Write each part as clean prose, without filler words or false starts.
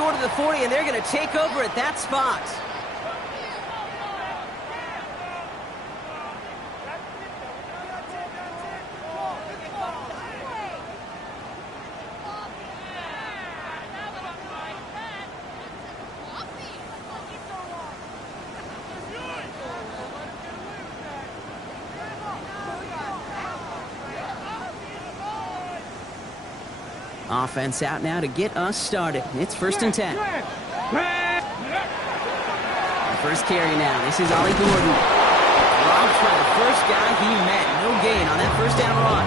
short of the 40, and they're going to take over at that spot. Offense out now to get us started. It's 1st and 10. First carry now. This is Ollie Gordon. Robbed by the first guy he met. No gain on that first down run.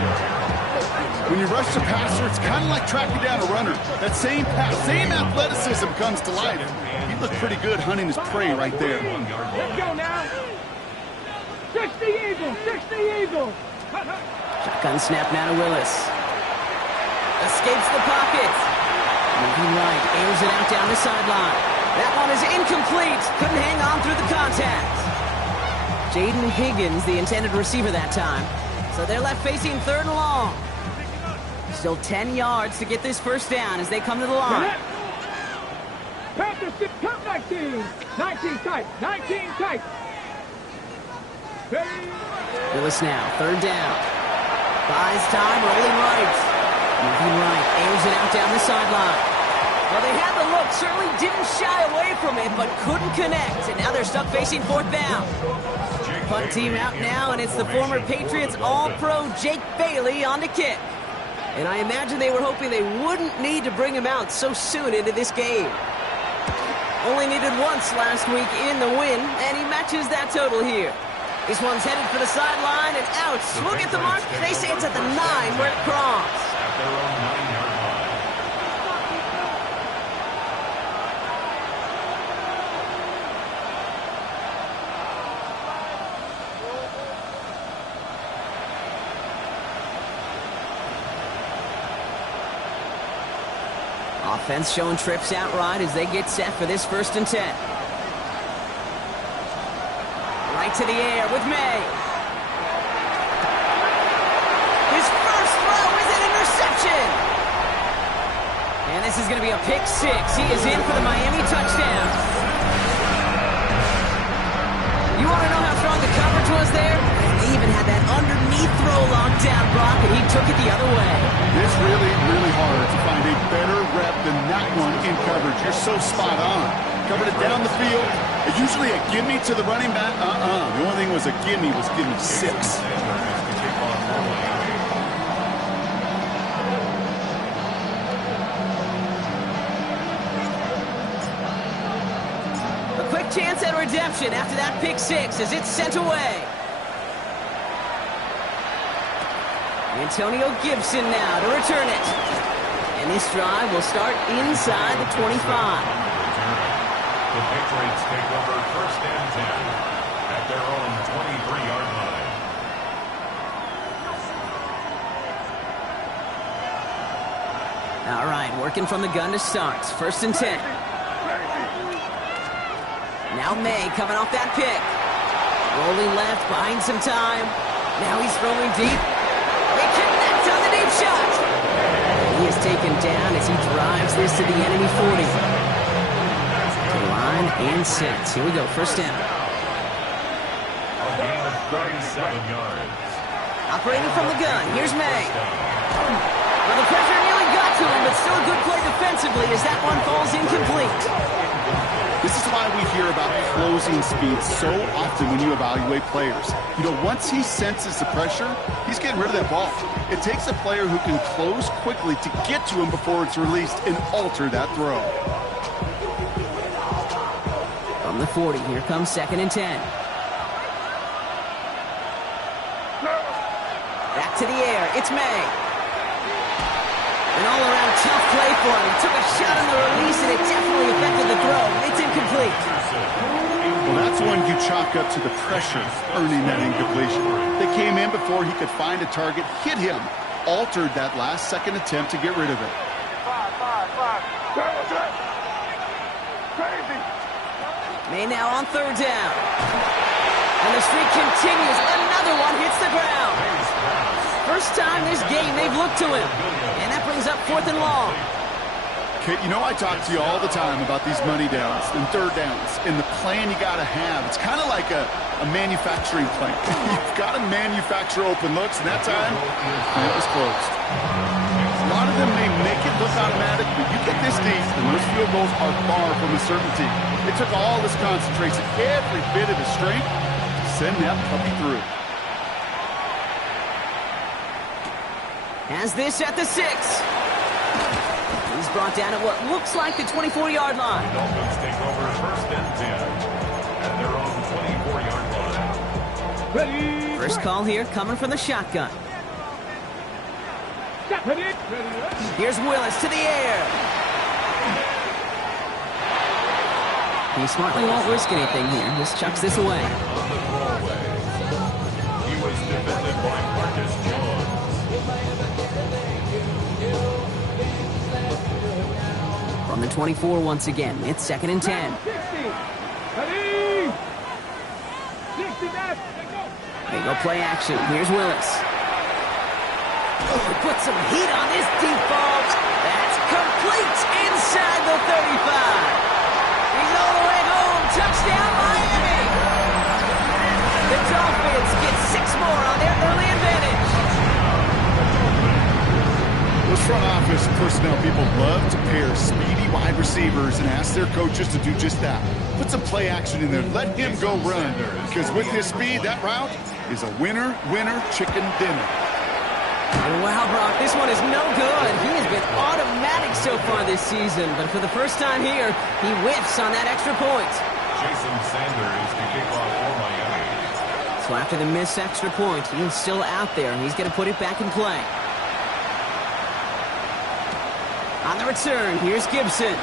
When you rush the passer, it's kind of like tracking down a runner. That same pass, same athleticism comes to life. He looked pretty good hunting his prey right there. Let's go now. 60 Eagles, 60 Eagles. Shotgun snap now to Willis. Escapes the pocket. Moving right, airs it out down the sideline. That one is incomplete. Couldn't hang on through the contact. Jaden Higgins, the intended receiver that time. So they're left facing 3rd and long. Still 10 yards to get this first down as they come to the line. Panthers get come 19. 19 tight, 19 tight. Willis now, 3rd down. Buys time, rolling right. Moving right, airs it out down the sideline. Well, they had the look, certainly didn't shy away from it, but couldn't connect. And now they're stuck facing 4th down. Punt team out now, and it's the former Patriots All-Pro Jake Bailey on to kick. And I imagine they were hoping they wouldn't need to bring him out so soon into this game. Only needed once last week in the win, and he matches that total here. This one's headed for the sideline and out. We'll get the mark. They say it's at the 9 where it crossed. Their own 9-yard line. Offense showing trips out right as they get set for this 1st and 10. Right to the air with May. His first throw is an interception. And this is going to be a pick 6. He is in for the Miami touchdown. You want to know how strong the coverage was there? They even had that underneath throw locked down, Brock, and he took it the other way. It's really, really hard to find a better rep than that one in coverage. You're so spot on. Covered it down the field. It's usually a gimme to the running back. The only thing was a gimme was gimme 6. A quick chance at redemption after that pick 6 as it's sent away. Antonio Gibson now to return it. And this drive will start inside the 25. The Patriots take over 1st and 10 at their own 23-yard line. All right, working from the gun to start. 1st and 10. Now May coming off that pick. Rolling left, buying some time. Now he's throwing deep. They connect on the deep shot. He is taken down as he drives this to the enemy 40. To the line and set. Here we go, 1st down. A gain of 37 yards. Operating from the gun, here's May. Well, the pressure nearly got to him, but still a good play defensively as that one falls incomplete. This is why we hear about closing speed so often when you evaluate players. You know, once he senses the pressure, he's getting rid of that ball. It takes a player who can close quickly to get to him before it's released and alter that throw. From the 40, here comes 2nd and 10. Back to the air, it's May. An all-around tough play for him. He took a shot on the release, and it definitely affected the throw. It's incomplete. Well, that's one you chalk up to the pressure earning that incompletion. They came in before he could find a target, hit him, altered that last-second attempt to get rid of it. Crazy. May now on 3rd down. And the streak continues. Another one hits the ground. First time this game they've looked to him. And that brings up 4th and long. Okay, you know I talk to you all the time about these money downs and third downs and the plan you got to have. It's kind of like a manufacturing plant. You've got to manufacture open looks, and that time, it was closed. A lot of them may make it look automatic, but you get this deep, and those field goals are far from a certainty. It took all this concentration, every bit of his strength, to send that puppy through. Has this at the 6. He's brought down at what looks like the 24-yard line. The Dolphins take over first and 10 at their own 24-yard line. Ready. First call here coming from the shotgun. Ready. Here's Willis to the air. He smartly won't risk anything here. Just chucks this away. On the throwaway. He was defended by Marcus Jones. From the 24 once again. It's 2nd and 10. 60. Ready. 60 back. They go play action. Here's Willis. Oh, put some heat on this deep ball. That's complete inside the 35. He's all the way home. Touchdown, Miami. The Dolphins get 6 more on their early advantage. Those front office personnel people love to pair speedy wide receivers and ask their coaches to do just that. Put some play action in there. Let him go run. Because with his speed, that route is a winner, chicken dinner. Wow, Brock, this one is no good. He has been automatic so far this season, but for the first time here, he whiffs on that extra point. Jason Sanders to kick off for Miami. So after the missed extra point, he's still out there, and he's going to put it back in play. On the return, here's Gibson.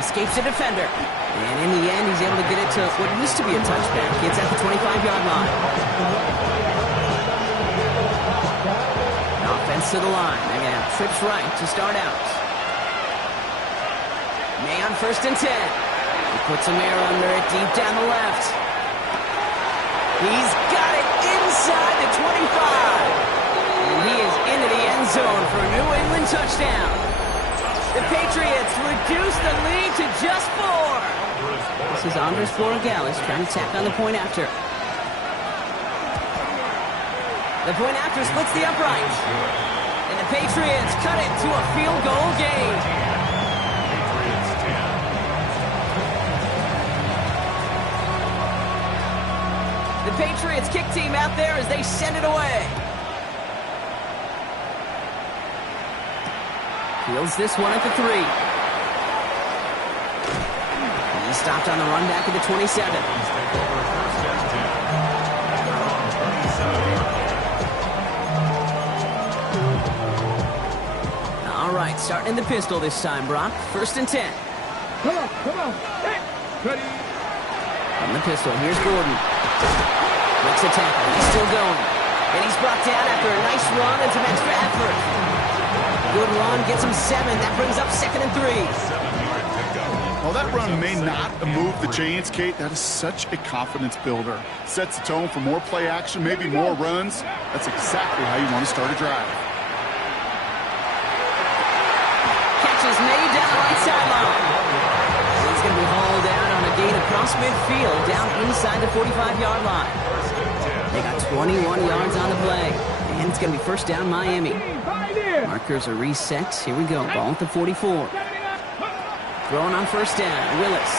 Escapes the defender. And in the end, he's able to get it to what used to be a touchback. It's at the 25-yard line. Offense to the line. They're going to have trips right to start out. May on 1st and 10. He puts some air under it deep down the left. He's got it inside the 25. And he is into the end zone for a New England touchdown. The Patriots reduce the lead to just 4. This is Andres Borregales trying to tack on the point after. The point after splits the upright. And the Patriots cut it to a field goal game. Patriots 10. The Patriots kick team out there as they send it away. Fields this one at the 3. He stopped on the run back at the 27. Take over first and 10 at their own 37-yard line. All right, starting in the pistol this time, Brock. 1st and 10. Come on. Hey. Ready. From the pistol, here's Gordon. Breaks the tackle. He's still going. And he's brought down after a nice run and some extra effort. Good run, gets him 7. That brings up 2nd and 3. 7-yard pickup. While that run may not move the chains, Kate, that is such a confidence builder. Sets the tone for more play action, maybe more runs. That's exactly how you want to start a drive. Catch is made down the right sideline. He's going to be hauled down on a gain across midfield, down inside the 45-yard line. They got 21 yards on the play. And it's going to be first down Miami. Markers are reset. Here we go. Ball at the 44. Throwing on 1st down. Willis.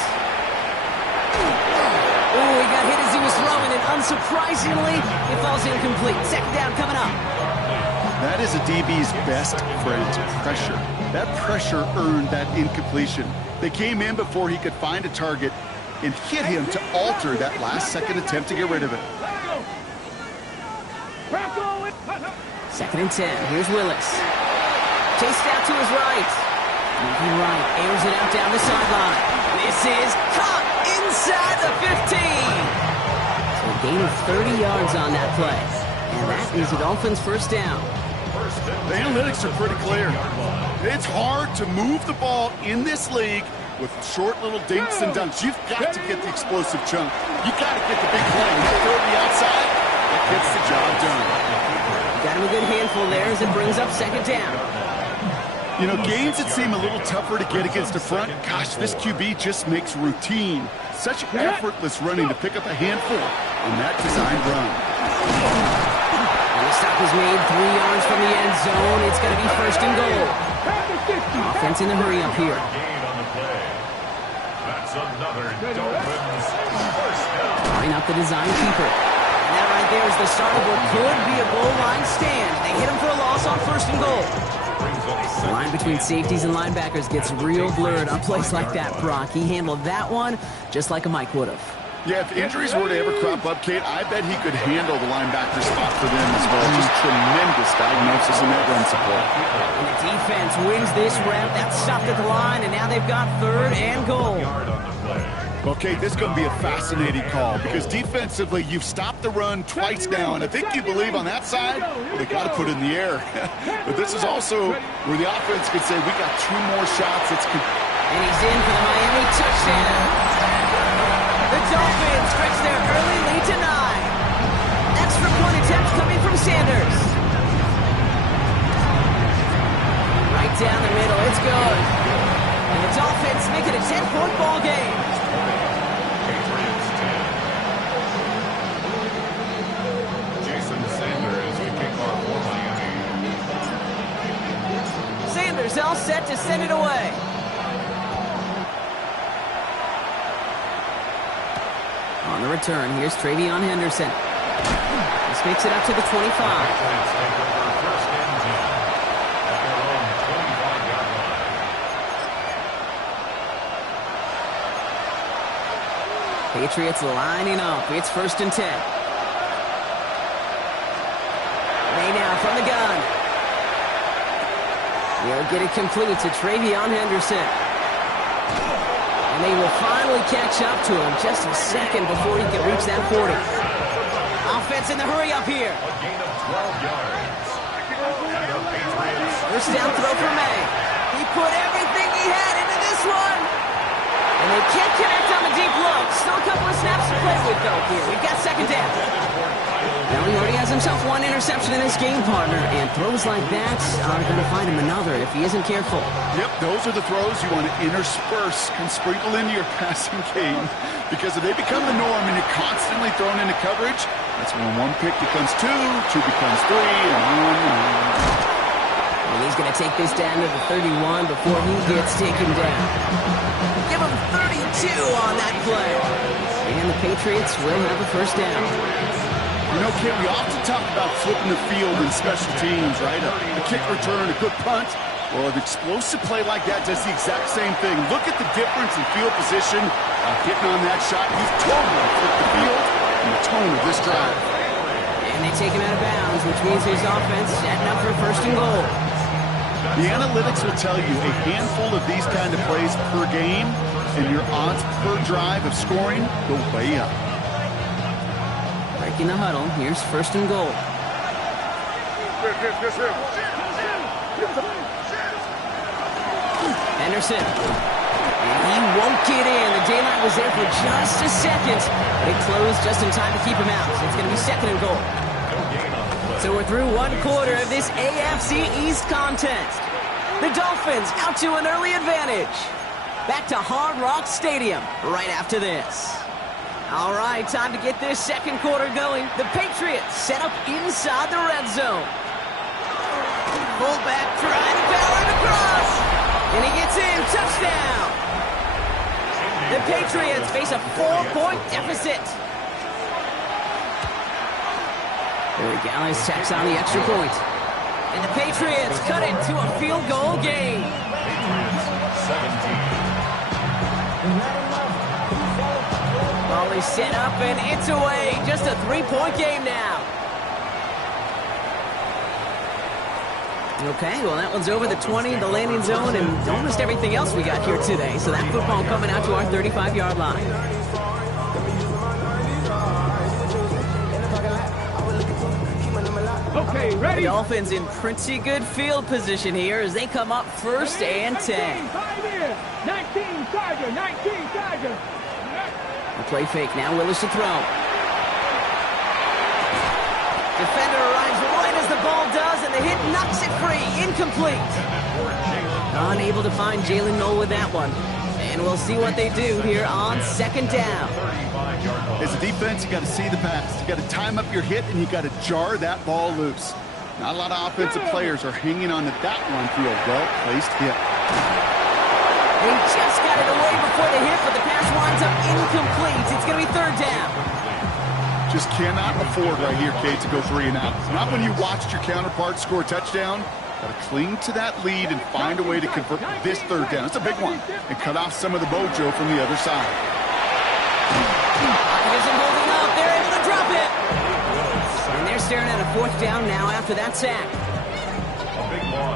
Oh, he got hit as he was throwing, and unsurprisingly, it falls incomplete. 2nd down coming up. That is a DB's best friend, pressure. That pressure earned that incompletion. They came in before he could find a target and hit him to alter that last-second attempt to get rid of it. 2nd and 10. Here's Willis. Chased out to his right. Moving right. Airs it out down the sideline. This is caught inside the 15. So a gain of 30 yards on that play. And that is the Dolphins' first down. The analytics are pretty clear. It's hard to move the ball in this league with short little dinks and dunks. You've got to get the explosive chunk. You've got to get the big play. You throw to the outside, that gets the job done. Got him a good handful there as it brings up 2nd down. You know, games that seem a little tougher to get against the front, gosh, this QB just makes routine. Such effortless running to pick up a handful on that designed run. And the stop is made 3 yards from the end zone. It's going to be first and goal. Offense in the hurry up here. That's another Dolphins first down. Line up the design keeper. And that right there is the start of what could be a goal line stand. They hit him for a loss on first and goal. The line between safeties and linebackers gets real blurred on plays like that, Brock. He handled that one just like a Mike would have. Yeah, if injuries were to ever crop up, Kate, I bet he could handle the linebacker spot for them as well. Just tremendous diagnosis in that run support. And the defense wins this rep. That's stopped at the line, and now they've got third and goal. Well, Kate, this is going to be a fascinating call because defensively, you've stopped the run twice now, and I think you believe on that side, well, they got to put it in the air. But this is also where the offense could say, we got 2 more shots. And he's in for the Miami touchdown. The Dolphins stretch their early lead to 9. Extra point attempt coming from Sanders. Right down the middle, it's good. And the Dolphins make it a 10-point ball game. Patriots 10. Jason Sanders to kick off for Miami. Sanders all set to send it away. On the return, here's Travion Henderson. This makes it up to the 25. Patriots take over first and 10 at their own 25-yard line. Patriots lining up. It's first and 10. May now from the gun. He'll get it complete to Travion Henderson. And they will finally catch up to him just a second before he can reach that 40. Offense in the hurry up here. A gain of 12 yards. And the Patriots. First down throw for May. He put everything he had into this one. And they can't connect on the deep look. Still a couple of snaps to play with, though, here. We've got second down. Now he already has himself 1 interception in this game, partner. And throws like that are going to find him another if he isn't careful. Yep, those are the throws you want to intersperse and sprinkle into your passing game. Because if they become the norm and you're constantly thrown into coverage, that's when 1 pick becomes 2, 2 becomes 3, and on. And he's going to take this down to the 31 before he gets taken down. Give him 32 on that play. And the Patriots will have a first down. You know, Kim, we often talk about flipping the field in special teams, right? A kick return, a good punt. Well, an explosive play like that does the exact same thing. Look at the difference in field position. Getting on that shot, he's totally flipped the field and the tone of this drive. And they take him out of bounds, which means his offense setting up for first and goal. The analytics will tell you a handful of these kind of plays per game, and your odds per drive of scoring go way up. Breaking the huddle, here's first and goal. Henderson. And he won't get in. The daylight was there for just a second, but it closed just in time to keep him out. It's going to be second and goal. So we're through 1 quarter of this AFC East contest. The Dolphins out to an early advantage. Back to Hard Rock Stadium right after this. All right, time to get this second quarter going. The Patriots set up inside the red zone. Fullback trying to power it across. And he gets in. Touchdown. The Patriots face a 4-point deficit. Barry Gallis tacks on the extra point. And the Patriots cut it to a field goal game. 17. Ball is set up and it's away. Just a 3-point game now. Okay, well that one's over the 20, the landing zone, and almost everything else we got here today. So that football coming out to our 35-yard line. Okay, ready? The Dolphins in pretty good field position here as they come up first and 10. 19 Tiger, 19 Tiger. The play fake now, Willis to throw. Defender arrives right as the ball does, and the hit knocks it free. Incomplete. Unable to find Jalen Noel with that one. And we'll see what they do here on second down. As a defense, you got to see the pass. You got to time up your hit, and you got to jar that ball loose. Not a lot of offensive players are hanging on to that one through a well-placed hit. They just got it away before the hit, but the pass winds up incomplete. It's going to be third down. Just cannot afford right here, Kate, to go 3 and out. Not when you watched your counterpart score a touchdown. Got to cling to that lead and find a way to convert this third down. It's a big one. And cut off some of the mojo from the other side. Isn't holding up. They're able to drop it. And they're staring at a fourth down now after that sack.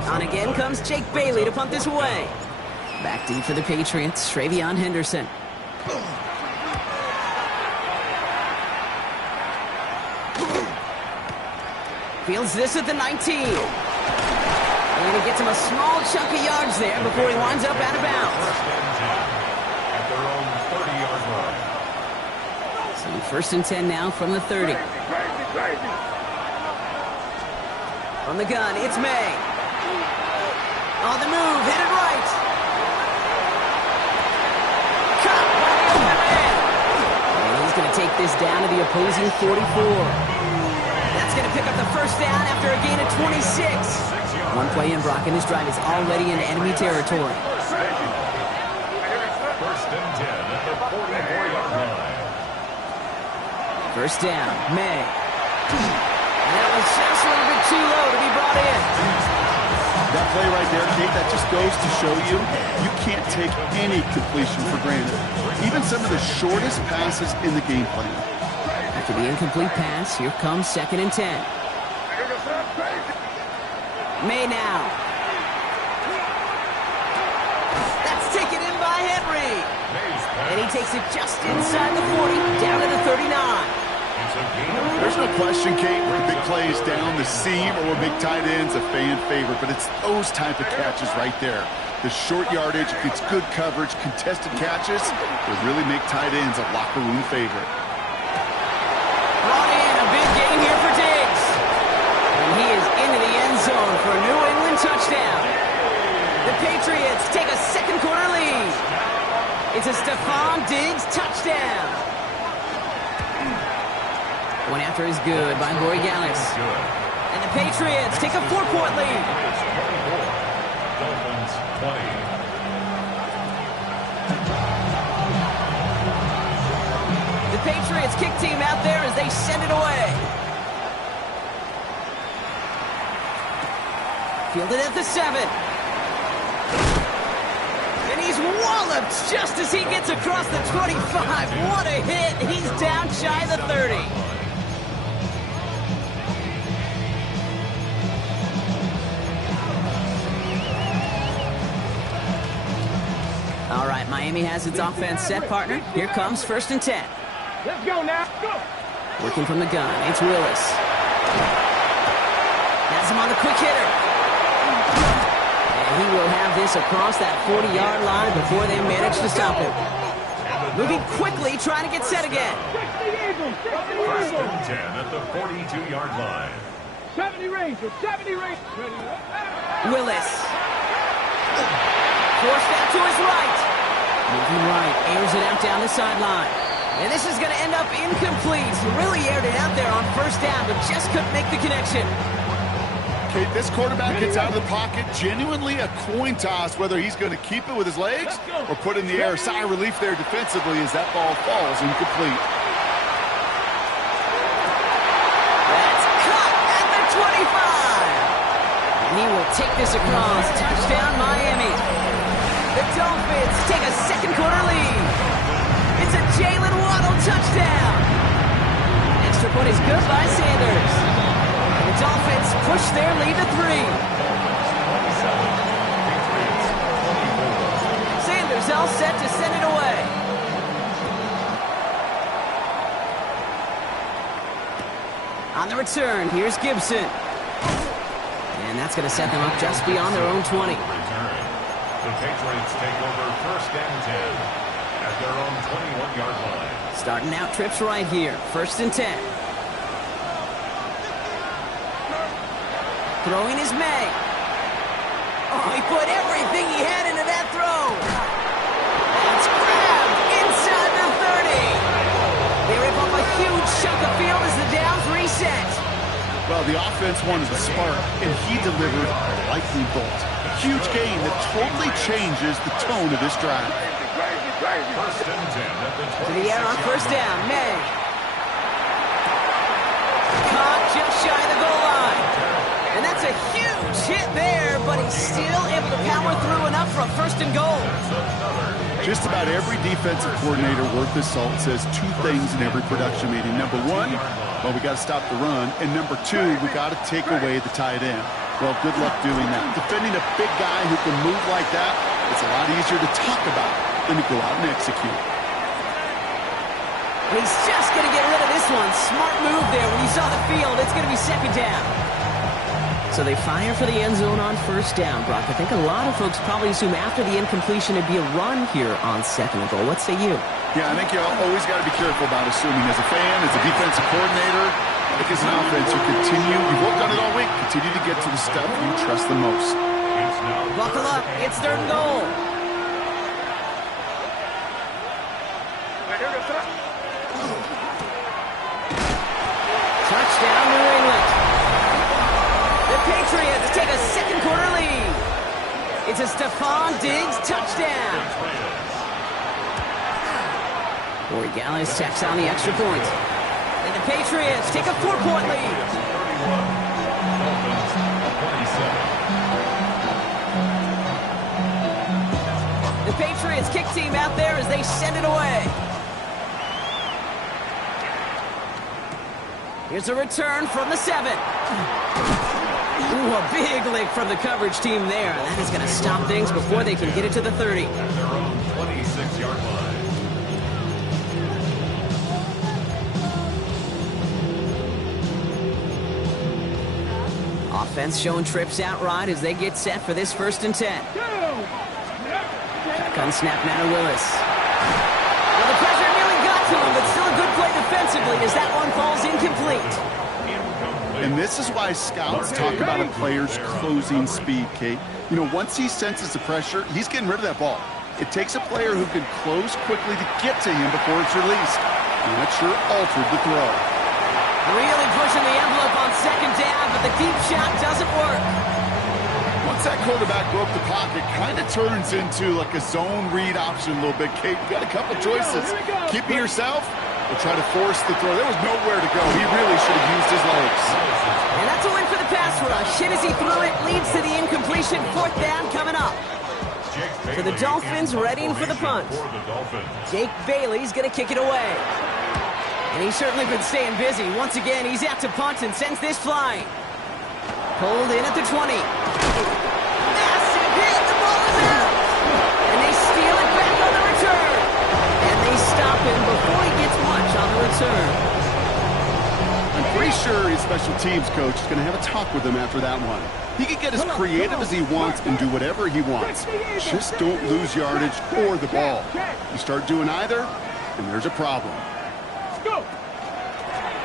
On again comes Jake Bailey to punt this away. Back deep for the Patriots, Travion Henderson. Fields this at the 19. And he gets him a small chunk of yards there before he winds up out of bounds. At their own 30-yard line. So first and 10 now from the 30. On the gun, it's May. On the move, headed right. Caught by the open man. And he's going to take this down to the opposing 44. That's going to pick up the first down after a gain of 26. One play in, Brock, and his drive is already in enemy territory. First and 10 at the 44-yard line. First down, May. And that was just a little bit too low to be brought in. That play right there, Kate, that just goes to show you, you can't take any completion for granted. Even some of the shortest passes in the game plan. After the incomplete pass, here comes second and 10. May now. That's taken in by Henry. And he takes it just inside the 40, down to the 39. There's no question, Kate, with the big plays down the seam or big tight ends, a fan favorite, but it's those type of catches right there. The short yardage, it's good coverage, contested catches, they really make tight ends a locker room favorite. Brought in a big gain here for Diggs. And he is into the end zone for a New England touchdown. The Patriots take a second quarter lead. It's a Stephon Diggs touchdown. One after is good by Corey Gallis. And the Patriots take a 4-point lead. Dolphins 20. The Patriots kick team out there as they send it away. Fielded at the 7. And he's walloped just as he gets across the 25. What a hit. He's down shy of the 30. All right, Miami has its offense set, partner. Here comes first and 10. Let's go now. Go. Working from the gun, it's Willis. Has him on the quick hitter. And he will have this across that 40-yard line before they manage to stop him. Moving quickly, trying to get set again. First and 10 at the 42-yard line. 70 Rangers, 70 Rangers. Willis. Forced out to his right. Moving right, airs it out down the sideline. And this is going to end up incomplete. Really aired it out there on first down, but just couldn't make the connection. Okay, this quarterback gets out of the pocket, genuinely a coin toss, whether he's going to keep it with his legs or put it in the air. Sigh of relief there defensively as that ball falls incomplete. That's caught at the 25. And he will take this across. Touchdown, Miami. The Dolphins take a second quarter lead. It's a Jalen Waddle touchdown. Extra point is good by Sanders. And the Dolphins push their lead to 3. Sanders all set to send it away. On the return, here's Gibson. And that's going to set them up just beyond their own 20. The Patriots take over first and 10 at their own 21-yard line. Starting out trips right here. First and 10. Throwing is May. Oh, he put everything he had into that throw. That's grabbed inside the 30. They rip off a huge chunk of field as the downs reset. Well, the offense wanted the spark, and he delivered a lightning bolt. Huge gain that totally changes the tone of this drive. First and 10 at the To the air on first down, May. Caught just shy of the goal line. And that's a huge hit there, but he's still able to power through enough for a first and goal. Just about every defensive coordinator worth his salt says two things in every production meeting. Number one, well, we got to stop the run. And number two, we got to take away the tight end. Well, good luck doing that. Defending a big guy who can move like that, it's a lot easier to talk about than to go out and execute. And he's just going to get rid of this one. Smart move there. When you saw the field, it's going to be second down. So they fire for the end zone on first down, Brock. I think a lot of folks probably assume after the incompletion it'd be a run here on second and goal. What say you? Yeah, I think you always got to be careful about assuming as a fan, as a defensive coordinator, as an offense, you've worked on it all week, continue to get to the stuff you trust the most. Buckle up. It's third and goal. Touchdown, New England. The Patriots take a second quarter lead. It's a Stephon Diggs touchdown. Corey Gallis tacks on the extra point. And the Patriots take a 4-point lead. The Patriots kick team out there as they send it away. Here's a return from the 7. Ooh, a big lick from the coverage team there. That is going to stop things before they can get it to the 30. At their own 26-yard line. Offense showing trips outright as they get set for this first and 10. Shotgun snap, Matter Willis. Well, the pressure nearly got to him, but still a good play defensively as that one falls incomplete. And this is why scouts talk about a player's closing speed, Kate. You know, once he senses the pressure, he's getting rid of that ball. It takes a player who can close quickly to get to him before it's released. And that sure altered the throw. Really pushing the envelope on second down, but the deep shot doesn't work. Once that quarterback broke the pocket, kind of turns into like a zone read option a little bit, Kate. You got a couple choices. Keep it yourself or try to force the throw. There was nowhere to go. He really should have used his legs. And that's a win for the pass rush. Hit as he threw it, leads to the incompletion. Fourth down coming up. So the Dolphins readying for the punt. Jake Bailey's going to kick it away. And he's certainly been staying busy. Once again, he's out to punt and sends this flying. Pulled in at the 20. Massive hit. The ball is out. And they steal it back on the return. And they stop him before he gets much on the return. I'm pretty sure his special teams coach is going to have a talk with him after that one. He can get as creative as he wants and do whatever he wants. Just don't lose yardage or the ball. You start doing either, and there's a problem.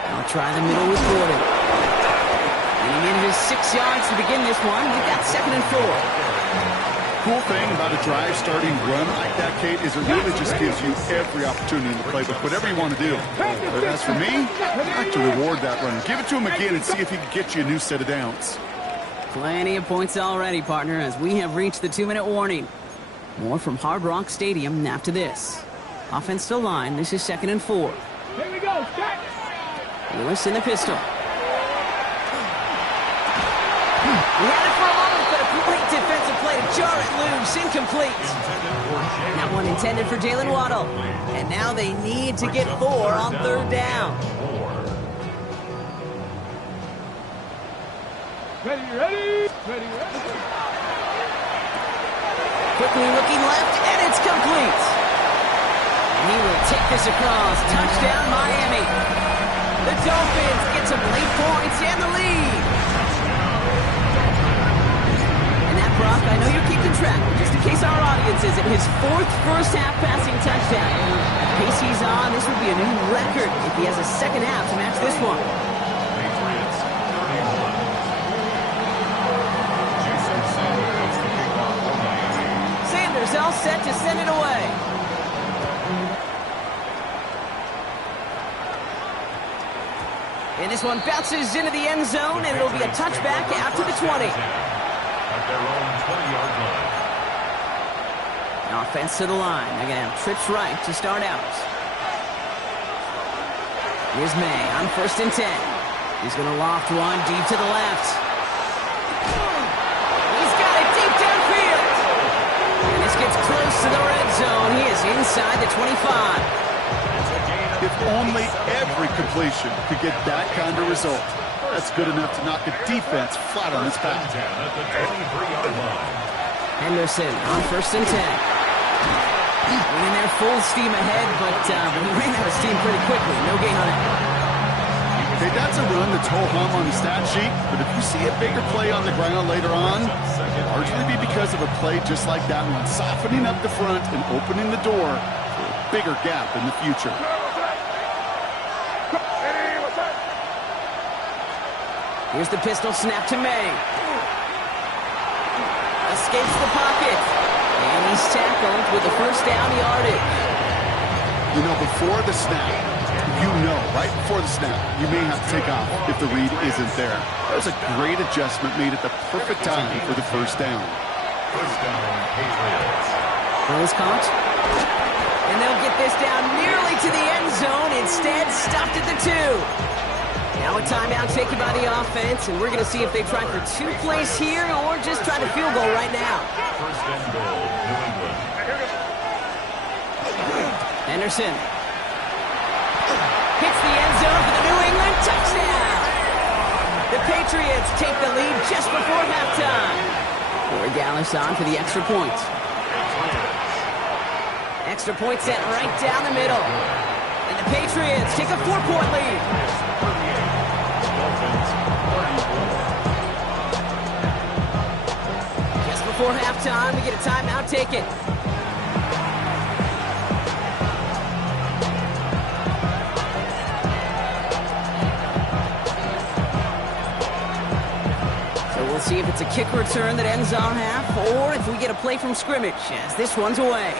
I'll try the middle with Gordon. And he needed his 6 yards to begin this one. We've got second and 4. Cool thing about a drive starting run like that, Kate, is it really just gives you every opportunity in the playbook, whatever you want to do. But as for me, I'd like to reward that run. Give it to him again and see if he can get you a new set of downs. Plenty of points already, partner, as we have reached the 2-minute warning. More from Hard Rock Stadium after this. Offense to line. This is second and 4. Here we go, set. Lewis in the pistol. He had it for a moment, but a great defensive play to jar it loose. Incomplete. That one intended for Jalen Waddle. And now they need to get 4 on third down. Ready. Quickly looking left, and it's complete. He will take this across. Touchdown, Miami. The Dolphins get some late points and the lead. And that, Brock, I know you're keeping track, just in case our audience isn't, his 4th first-half passing touchdown. The pace he's on, this would be a new record if he has a second half to match this one. receivers all set to send it away. And this one bounces into the end zone, and it'll be a touchback out to the 20. At their own 20-yard line. An offense to the line. They're going to have trips right to start out. Here's May on 1st and 10. He's going to loft one deep to the left. He's got it deep downfield. And this gets close to the red zone. He is inside the 25. If only every completion could get that kind of result. That's good enough to knock a defense flat on its back. At the 23-yard line. Henderson on 1st and 10. Running there full steam ahead, but he ran out of steam pretty quickly. No gain on it. Okay, that's a run that's ho-hum on the stat sheet, but if you see a bigger play on the ground later on, it'll largely be because of a play just like that one, softening up the front and opening the door for a bigger gap in the future. Here's the pistol snap to May. Escapes the pocket. And he's tackled with the first down yardage. You know, before the snap, right before the snap, you may have to take off if the read isn't there. That was a great adjustment made at the perfect time for the first down. First down, Patriots. Throws caught. And they'll get this down nearly to the end zone. Instead, stopped at the 2. Now a timeout taken by the offense, and we're going to see if they try for 2 plays here or just try the field goal right now. First and goal, New England. Henderson hits the end zone for the New England touchdown. The Patriots take the lead just before halftime. Corey Dallas on for the extra point. Extra point sent right down the middle. And the Patriots take a 4-point lead. Just before halftime, we get a timeout taken. So we'll see if it's a kick return that ends our half, or if we get a play from scrimmage, as this one's away.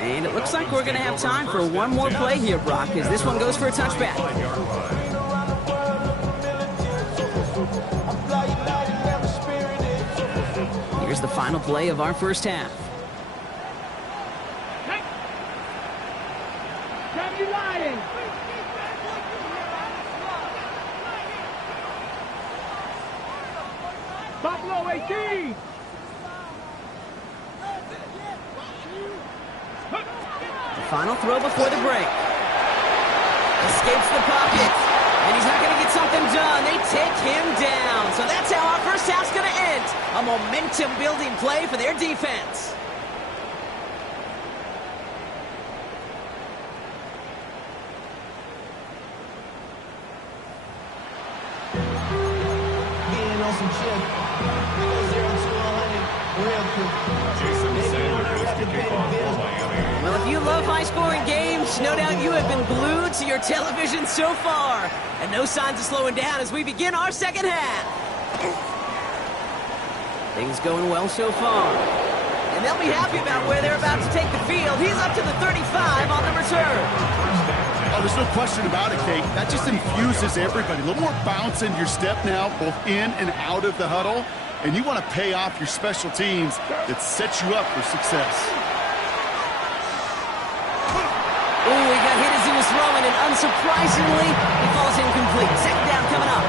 And it looks like we're going to have time for one more play here, Brock, as this one goes for a touchback. Here's the final play of our first half. Buffalo 18. The final throw before the break. Escapes the pocket. And he's not going to get something done. They take him down. So that's how our first half's going to end. A momentum-building play for their defense. Well, if you love high-scoring games, no doubt you have been glued to your television so far. And no signs of slowing down as we begin our second half. Things going well so far. And they'll be happy about where they're about to take the field. He's up to the 35 on the return. Oh, there's no question about it, Kate. That just infuses everybody. A little more bounce in your step now, both in and out of the huddle. And you want to pay off your special teams that sets you up for success. Ooh, he got hit as he was throwing, and unsurprisingly, he falls incomplete. Second down coming up.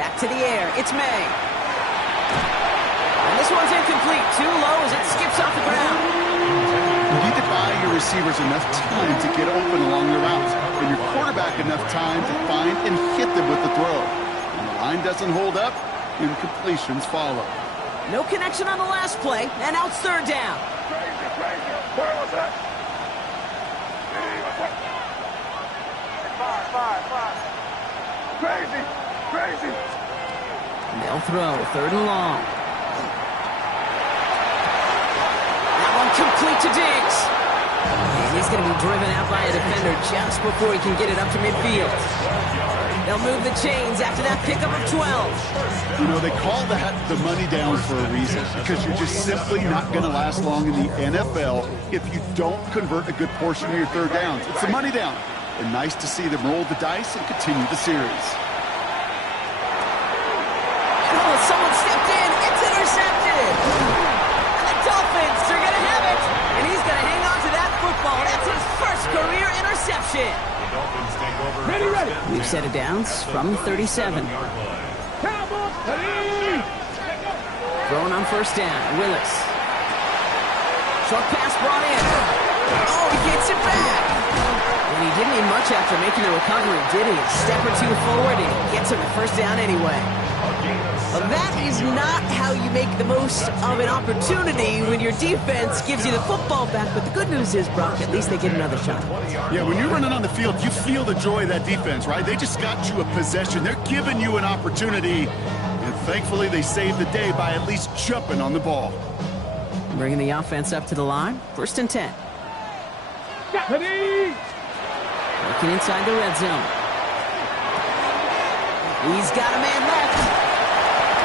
Back to the air. It's May. And this one's incomplete. Too low as it skips off the ground. You need to buy your receivers enough time to get open along the route, and your quarterback enough time to find and hit them with the throw. When the line doesn't hold up, incompletions follow. No connection on the last play, and now it's third down. Where was that? Five. Crazy. And they'll throw, third and long. That one complete to Diggs. And He's going to be driven out by a defender just before he can get it up to midfield. They'll move the chains after that pickup of 12. You know, they call that the money down for a reason, because you're just simply not going to last long in the NFL if you don't convert a good portion of your third downs. It's the money down. And nice to see them roll the dice and continue the series. Oh, someone stepped in. It's intercepted. And the Dolphins are going to have it. And he's going to hang on to that football. That's his first career interception. The Dolphins take over. Ready. We've set it down from 37. Cowboys, ready. Throwing on first down. Willis. Short pass brought in. Oh, he gets it back. And he didn't need much after making the recovery, did he? A step or two forward, and he gets him the first down anyway. Well, that is not how you make the most of an opportunity when your defense gives you the football back. But the good news is, Brock, at least they get another shot. Yeah, when you're running on the field, you feel the joy of that defense, right? They just got you a possession. They're giving you an opportunity. And thankfully, they saved the day by at least jumping on the ball. Bringing the offense up to the line. First and 10. Ready. Looking inside the red zone. He's got a man left.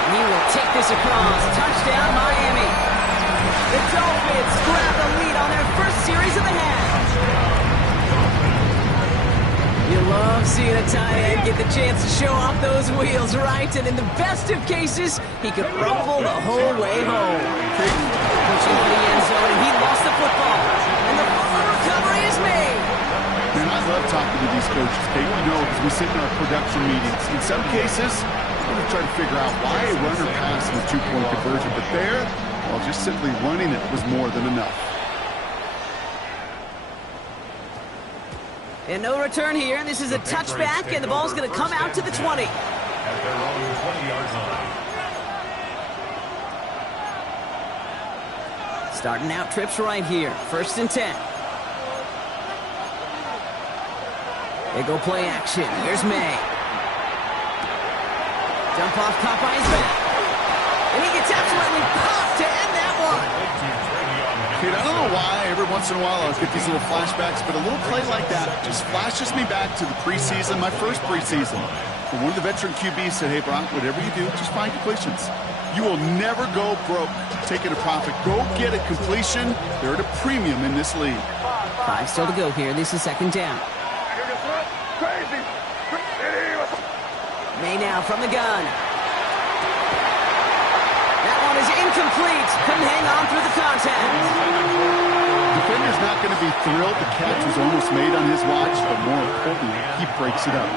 He will take this across. Touchdown, Miami. The Dolphins grab the lead on their first series of the half. You love seeing a tight end get the chance to show off those wheels, right? And in the best of cases, he could rumble the whole way home. Pushing for the end zone, and he lost the football. And the fumble recovery is made. Man, I love talking to these coaches, Kate. You know, because we sit in our production meetings. In some cases, we're going to try to figure out why a runner pass in a two-point conversion. But there, well, just simply running it was more than enough. And no return here. This is a touchback, and the ball's going to come out to the 20. At their own 20-yard line. Starting out trips right here. First and 10. They go play action. Here's May. Jump off, caught by his back. And he gets absolutely popped to end that one. Kate, I don't know why every once in a while I'll get these little flashbacks, but a little play like that just flashes me back to the preseason, my first preseason. And one of the veteran QBs said, hey, Brock, whatever you do, just find completions. You will never go broke taking a profit. Go get a completion. They're at a premium in this league. 5 still to go here. This is second down. May now from the gun. That one is incomplete. Couldn't hang on through the contact. Defender's not going to be thrilled. The catch was almost made on his watch, but more importantly, he breaks it up.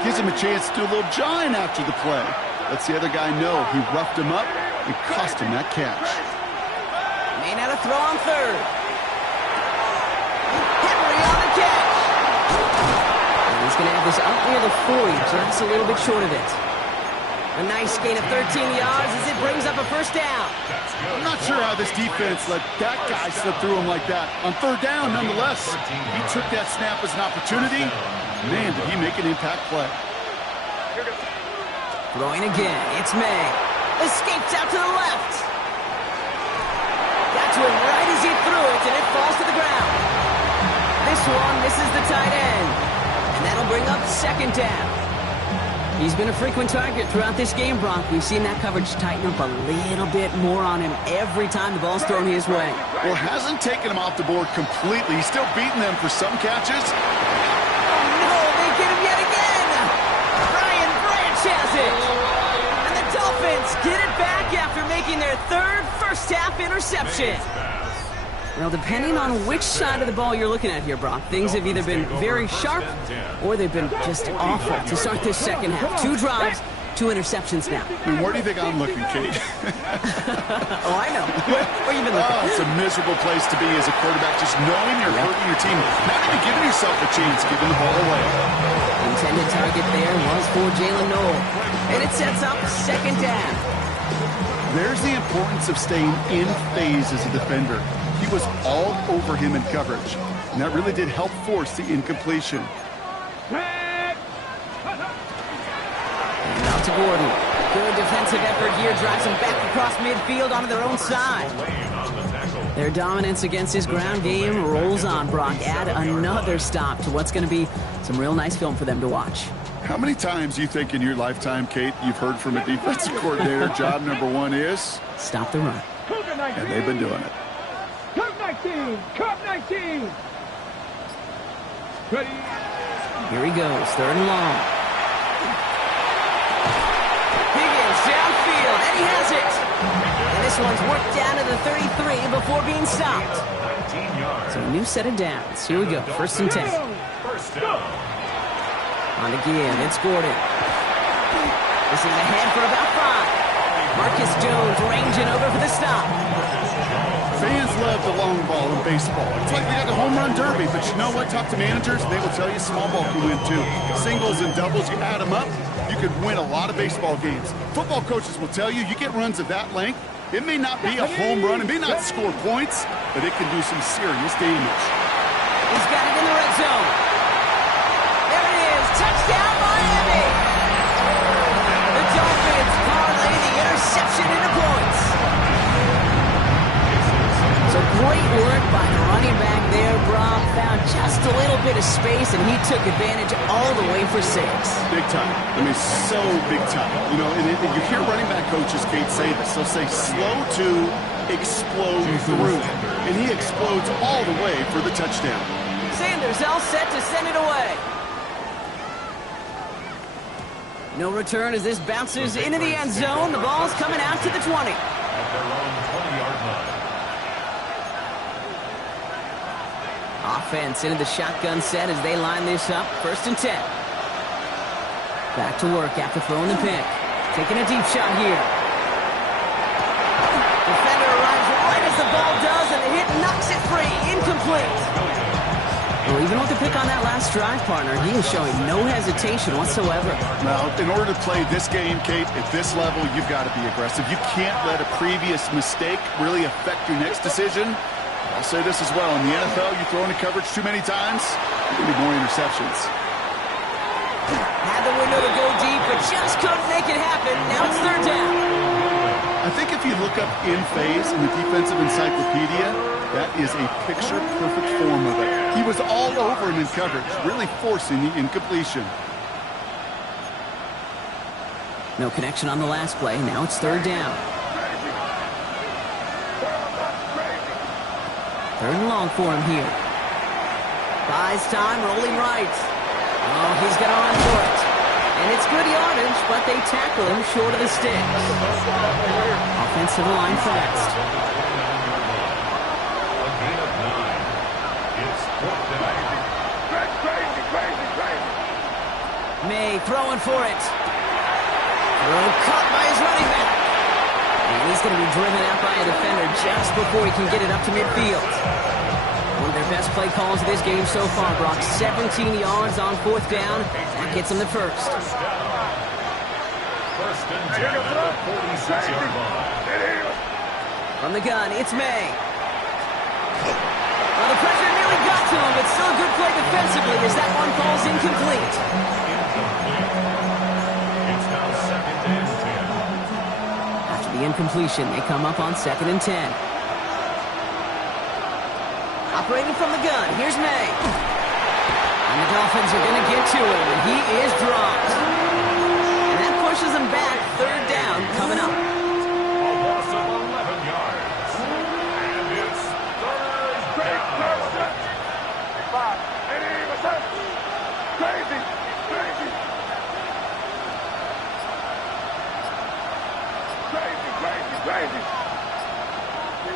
Gives him a chance to do a little jawing after the play. Lets the other guy know he roughed him up and cost him that catch. May now to throw on third. Henry on the catch. And he's going to have this up near the 40, just a little bit short of it. A nice gain of 13 yards as it brings up a first down. I'm not sure how this defense let that guy slip through him like that. On third down, nonetheless, he took that snap as an opportunity. Man, did he make an impact play. Throwing again, it's May. Escapes out to the left. Got to him right as he threw it, and it falls to the ground. This one misses the tight end. And that'll bring up second down. He's been a frequent target throughout this game, Brock. We've seen that coverage tighten up a little bit more on him every time the ball's thrown his way. Well, hasn't taken him off the board completely. He's still beating them for some catches. Oh, no, they get him yet again. Brian Branch has it. And the Dolphins get it back after making their third first-half interception. Well, depending on which side of the ball you're looking at here, Brock, things have either been very sharp or they've been just awful to start this second half. 2 drives, 2 interceptions now. And where do you think I'm looking, Kate? Oh, I know. Where you been looking? Oh, it's a miserable place to be as a quarterback, just knowing you're hurting your team, not even giving yourself a chance, giving the ball away. Intended target there was for Jalen Noel. And it sets up second down. There's the importance of staying in phase as a defender. He was all over him in coverage, and that really did help force the incompletion. And out to Gordon. Good defensive effort here, drives them back across midfield onto their own side. Their dominance against his ground game rolls on, Brock. Add another stop to what's going to be some real nice film for them to watch. How many times do you think in your lifetime, Kate, you've heard from a defensive coordinator, job number one is? Stop the run. And they've been doing it. Cup 19! Cup 19! Ready? Here he goes, 3rd and long. Higgins downfield, and he has it. And this one's worked down to the 33 before being stopped. 19 yards. So a new set of downs. Here we go, 1st and 10. First down. On again, it's Gordon. This is ahead for about 5. Marcus Jones ranging over for the stop. Fans love the long ball in baseball. It's like we got the home run derby, but you know what? Talk to managers, and they will tell you small ball can win too. Singles and doubles, you add them up, you could win a lot of baseball games. Football coaches will tell you get runs of that length. It may not be a home run, it may not score points, but it can do some serious damage. He's got it in the red zone. There it is. Touchdown, Miami. The Dolphins parlay the interception into points. So great work by the running back there. Brock found just a little bit of space, and he took advantage all the way for 6. Big time. I mean, so big time. You know, and you hear running back coaches, Kate, say this. They'll say slow to explode through. And he explodes all the way for the touchdown. Sanders all set to send it away. No return as this bounces into the end zone. The ball's coming out to the 20. At their own 20-yard line. Offense into the shotgun set as they line this up. 1st and 10. Back to work after throwing the pick. Taking a deep shot here. Defender arrives right as the ball does, and the hit knocks it free. Incomplete. Well, even with the pick on that last drive, partner, he is showing no hesitation whatsoever. Now, in order to play this game, Kate, at this level, you've got to be aggressive. You can't let a previous mistake really affect your next decision. I'll say this as well. In the NFL, you throw into coverage too many times, you're going to be more interceptions. Had the window to go deep, but just couldn't make it happen. Now it's 3rd down. I think if you look up in phase in the defensive encyclopedia, that is a picture-perfect form of it. He was all over him in coverage, really forcing the incompletion. No connection on the last play. Now it's 3rd down. 3rd and long for him here. Buys time, rolling right. Oh, he's going to run for it. And it's good yardage, but they tackle him short of the sticks. Offense to the line fast. A gain of 9. It's 4th down. May throwing for it. Throw caught by his running back. And he's going to be driven out by a defender just before he can get it up to midfield. One of their best play calls of this game so far, Brock. 17 yards on 4th down. That gets him the first. First and 10 at the 46-yard line. From the gun, it's May. Well, the pressure nearly got to him, but still a good play defensively as that one falls incomplete. It's now 2nd and 10. After the incompletion, they come up on 2nd and 10. Operating from the gun, here's May. And the Dolphins are going to get to him, and he is dropped. And that pushes him back. 3rd down coming up. A loss of 11 yards. And it's 3rd down. Crazy.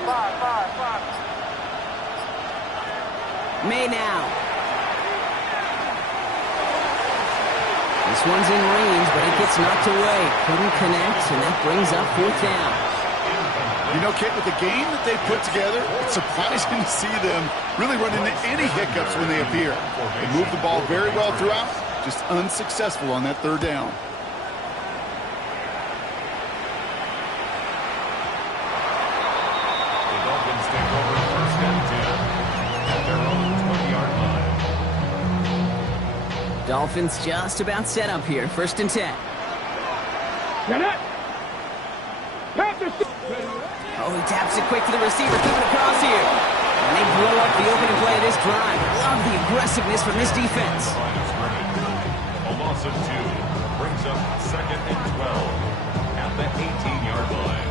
5. May now. This one's in range, but it gets knocked away. Couldn't connect, and that brings up 4th down. You know, Kate, with the game that they put together, it's surprising to see them really run into any hiccups when they appear. They move the ball very well throughout, just unsuccessful on that 3rd down. The Dolphins take over 1st and 10 at their own 20-yard line. Dolphins just about set up here. 1st and 10. Get it. Panthers. Oh, he taps it quick to the receiver, coming across here. And they blow up the opening play of this drive. Love the aggressiveness from this defense. A loss of 2 brings up 2nd and 12 at the 18-yard line.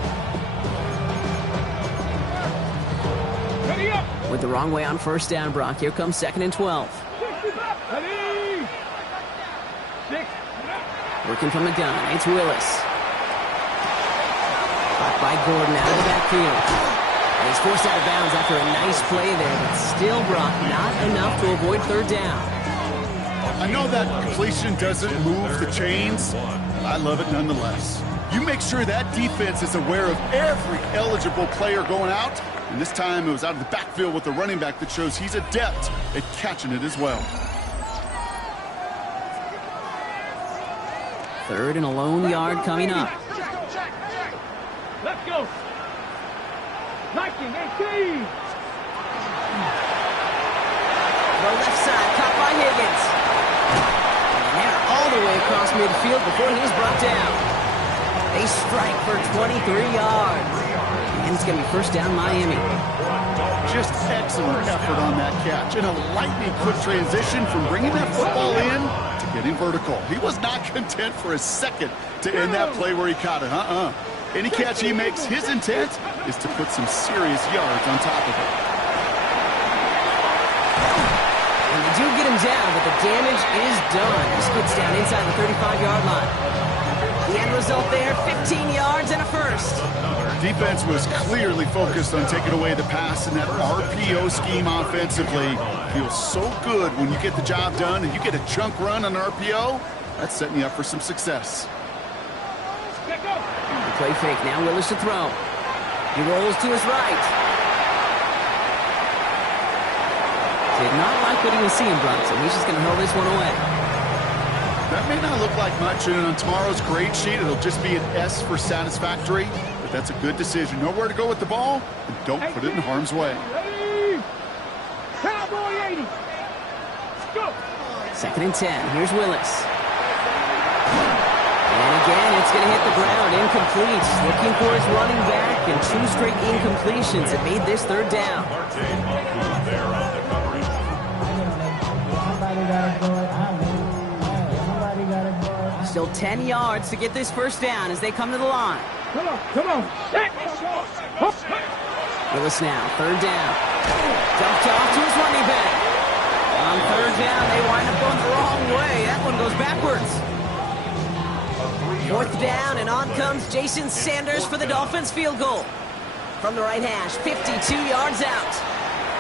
Ready up. With the wrong way on first down, Brock. Here comes 2nd and 12. Ready. 6. Working from the gun, it's Willis. Caught by Gordon out of the backfield. And he's forced out of bounds after a nice play there, but still, Brock, not enough to avoid 3rd down. I know that completion doesn't move the chains. I love it nonetheless. You make sure that defense is aware of every eligible player going out. And this time it was out of the backfield with a running back that shows he's adept at catching it as well. 3rd and a lone yard coming up. Let's go. 19-18. The left side, caught by Higgins. And they're all the way across midfield before he's brought down. They strike for 23 yards. And it's going to be 1st down Miami. Just excellent effort on that catch. And a lightning quick transition from bringing that football in to getting vertical. He was not content for a second to end that play where he caught it. Any catch he makes, his intent is to put some serious yards on top of it. And they do get him down, but the damage is done. He skids down inside the 35-yard line. The end result there, 15 yards and a 1st. Defense was clearly focused on taking away the pass, and that RPO scheme offensively feels so good when you get the job done and you get a chunk run on RPO. That's setting you up for some success. The play fake, now Willis to throw. He rolls to his right. Did not like what he was seeing, Brunson. He's just going to hurl this one away. That may not look like much, and on tomorrow's grade sheet, it'll just be an S for satisfactory, but that's a good decision. Know where to go with the ball, and don't put it in harm's way. Ready. Cowboy 80. Go. 2nd and 10. Here's Willis. And again, it's going to hit the ground. Incomplete. Looking for his running back, and 2 straight incompletions that made this 3rd down. Still 10 yards to get this 1st down as they come to the line. Come on, come on. Willis now, 3rd down. Dumped off to his running back. On 3rd down, they wind up going the wrong way. That one goes backwards. 4th down, and on comes Jason Sanders for the Dolphins field goal. From the right hash, 52 yards out.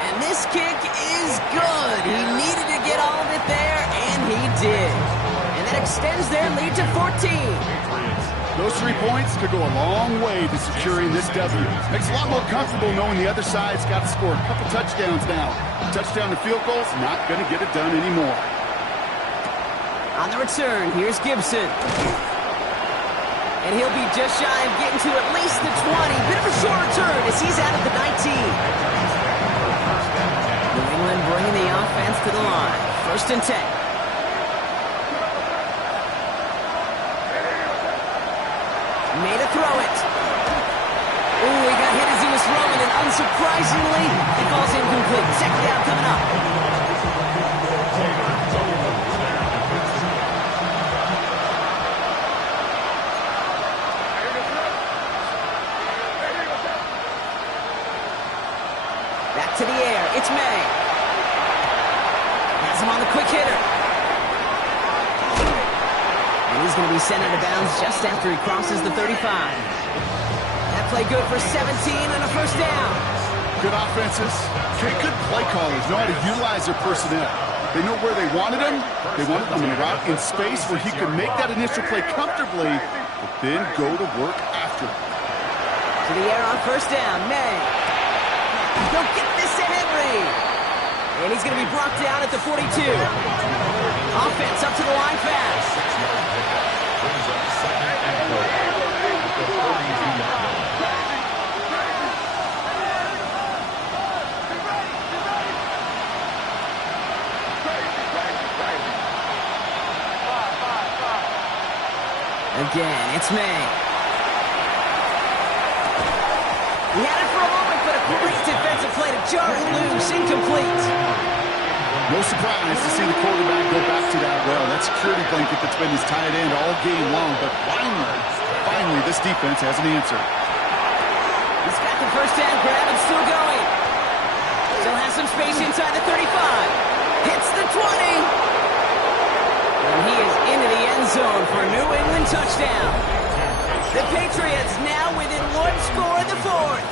And this kick is good. He needed to get all of it there, and he did. And that extends their lead to 14. Those 3 points could go a long way to securing this W. Makes it a lot more comfortable knowing the other side's got to score a couple touchdowns now. Touchdown to field goal's not going to get it done anymore. On the return, here's Gibson. And he'll be just shy of getting to at least the 20. Bit of a short return as he's out of the 19. New England bringing the offense to the line. 1st and 10. Made a throw it. Ooh, he got hit as he was throwing, and unsurprisingly, it falls incomplete. 2nd down coming up. Back to the air. It's May. Has him on the quick hitter. And he's going to be sent out of bounds just after he crosses the 35. That play good for 17 and a 1st down. Good offenses. Okay, good play callers know how to utilize their personnel. They know where they wanted him. They wanted him in a route in space where he could make that initial play comfortably, but then go to work after it. To the air on 1st down. May. He'll get this to Henry. And he's going to be brought down at the 42. Offense up to the line fast. Again, it's May. He had it for a moment, but a great defensive play to jar it loose, incomplete. No surprise to see the quarterback go back to that well. That security blanket that's been his tight end all game long, but finally, this defense has an answer. He's got the first down grab and still going. Still has some space inside the 35. Hits the 20. And he is into the end zone for a New England touchdown. The Patriots now within one score in the fourth.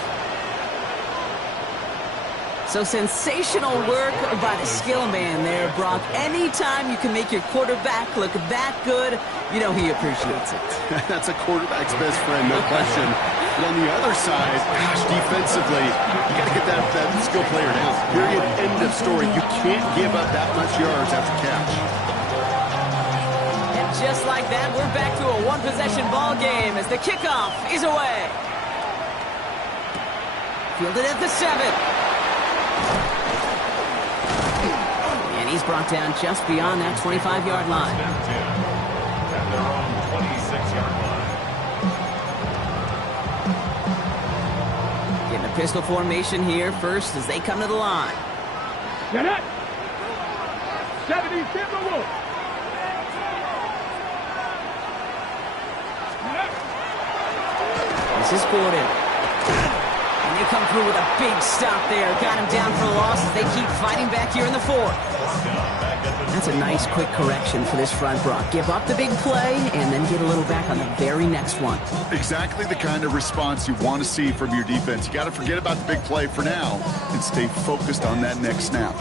So sensational work by the skill man there, Brock. Anytime you can make your quarterback look that good, you know he appreciates it. That's a quarterback's best friend, no question. But on the other side, gosh, defensively, you got to get that skill player down. Period. End of story. You can't give up that much yards after catch. And just like that, we're back to a one-possession ball game as the kickoff is away. Fielded at the 7. And he's brought down just beyond that 25-yard line. At their own 26-yard line. Getting a pistol formation here first as they come to the line. Get it! 70 Timberwolves. This is Gordon. And they come through with a big stop there. Got him down for a loss as they keep fighting back here in the fourth. That's a nice quick correction for this front, Brock. Give up the big play and then get a little back on the very next one. Exactly the kind of response you want to see from your defense. You got to forget about the big play for now and stay focused on that next snap.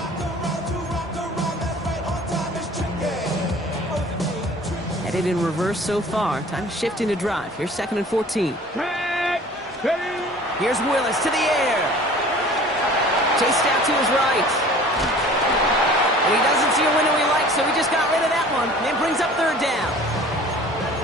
Headed in reverse so far. Time to shift into drive. Here's 2nd and 14. Here's Willis to the air. Chased out to his right. And he doesn't see a window he likes, so he just got rid of that one. And brings up 3rd down.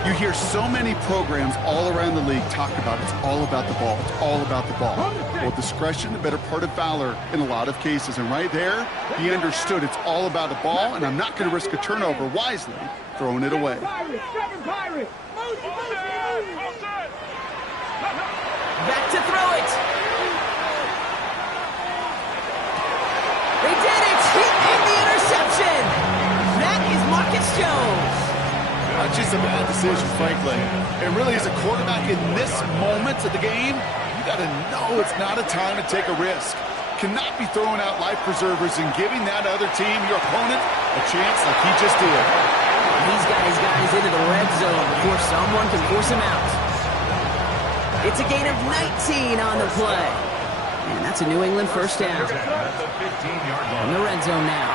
You hear so many programs all around the league talk about it's all about the ball. It's all about the ball. Well, discretion, the better part of valor in a lot of cases. And right there, he understood it's all about the ball, and I'm not going to risk a turnover wisely, throwing it away. Back to throw it. They did it. He made the interception. That is Marcus Jones. Not just a bad decision, frankly. And really, as a quarterback in this moment of the game, you got to know it's not a time to take a risk. Cannot be throwing out life preservers and giving that other team, your opponent, a chance like he just did. He's got his guys into the red zone before someone can force him out. It's a gain of 19 on the play. And that's a New England first down. In the red zone now.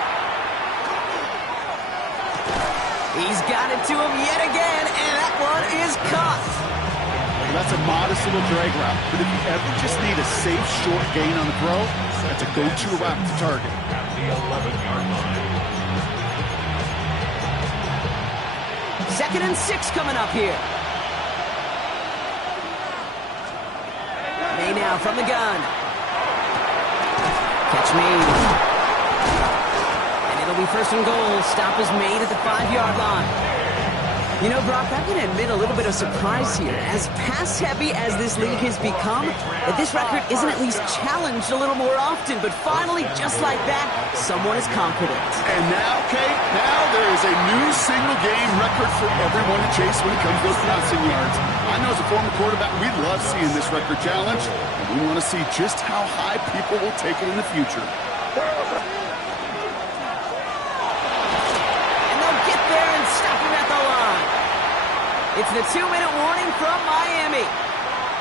He's got it to him yet again, and that one is caught. Well, that's a modest little drag route. But if you ever just need a safe, short gain on the throw, that's a go-to route to target. At the 11-yard line. 2nd and 6 coming up here. May now from the gun. Catch made. And it'll be 1st and goal. Stop is made at the 5-yard line. You know, Brock, I'm going to admit a little bit of surprise here. As pass-heavy as this league has become, that this record isn't at least challenged a little more often. But finally, just like that, someone has conquered it. And now, Kate, now there is a new single-game record for everyone to chase when it comes to those passing yards. I know as a former quarterback, we love seeing this record challenge, and we want to see just how high people will take it in the future. And they'll get there and stop him at the line. It's the 2-minute warning from Miami.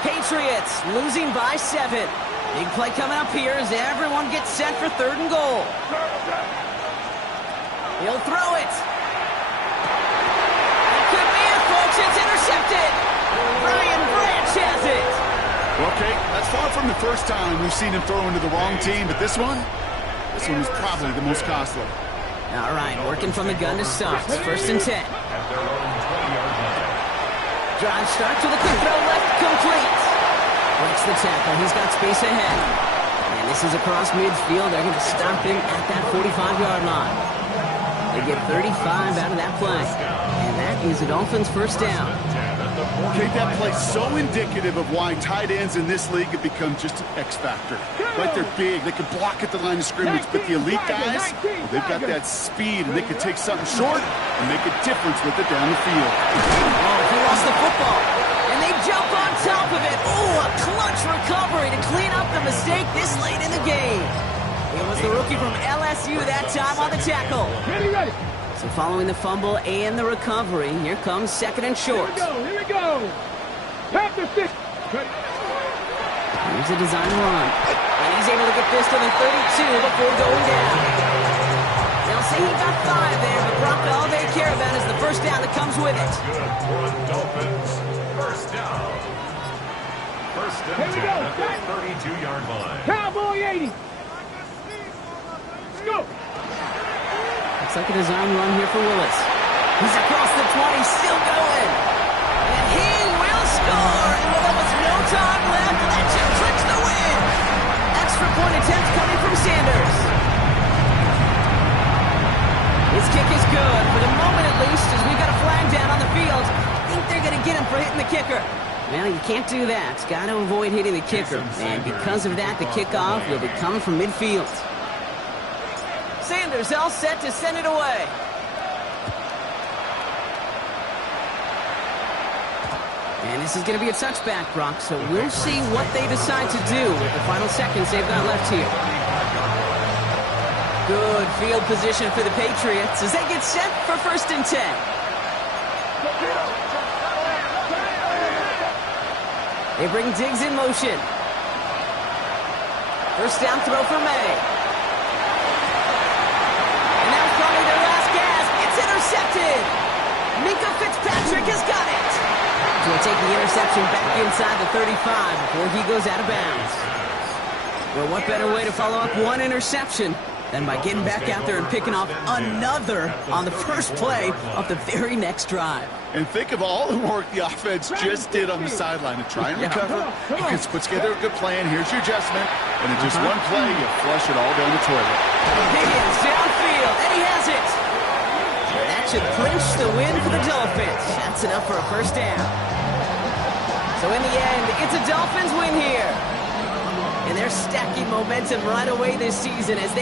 Patriots losing by 7. Big play coming up here as everyone gets set for 3rd and goal. He'll throw it. It could be it, folks. It's intercepted. Brian Branch has it. Okay, that's far from the first time we've seen him throw into the wrong team, but this one was probably the most costly. All right, working from the gun to start. It's 1st and 10. At their own 20-yard line. Drive starts with a quick throw left, complete. Breaks the tackle. He's got space ahead. And this is across midfield. They're going to stop him at that 45-yard line. They get 35 out of that play. And that is a Dolphins first down. Okay, that play so indicative of why tight ends in this league have become just an X factor. Right, they're big, they can block at the line of scrimmage, but the elite guys, well, they've got that speed, and they can take something short and make a difference with it down the field. Oh, he lost the football, and they jump on top of it. Oh, a clutch recovery to clean up the mistake this late in the game. It was the rookie from LSU that time on the tackle. Ready. So following the fumble and the recovery, here comes second and short. Here we go. Pass the stick. Here's a design run. And he's able to get this to the 32 before going down. They'll say he got 5 there, but Brock, all they care about is the first down that comes with it. Good for the Dolphins. First down. First and 10 at the 32-yard line. Cowboy 80. Let's go. Looks like a design run here for Willis. He's across the 20, still going. And he will score. And with almost no time left, that should clinch the win. Extra point attempt coming from Sanders. His kick is good, for the moment at least, as we got a flag down on the field. I think they're going to get him for hitting the kicker. Well, you can't do that. Got to avoid hitting the kicker. And because of that, the kickoff will be coming from midfield. Sanders all set to send it away. And this is going to be a touchback, Brock, so we'll see what they decide to do with the final seconds they've got left here. Good field position for the Patriots as they get set for first and 10. They bring Diggs in motion. First down throw for May. Probably their last gasp. It's intercepted. Minka Fitzpatrick has got it. He'll take the interception back inside the 35 before he goes out of bounds. Well, what better way to follow up one interception than by getting back out there and picking off another on the first play of the very next drive. And think of all the work the offense just did on the sideline to try and recover. You can put together a good plan. Here's your adjustment. And in just one play, you flush it all down the toilet. Higgins downfield, and he has it. That should clinch the win for the Dolphins. That's enough for a first down. So in the end, it's a Dolphins win here. And they're stacking momentum right away this season as they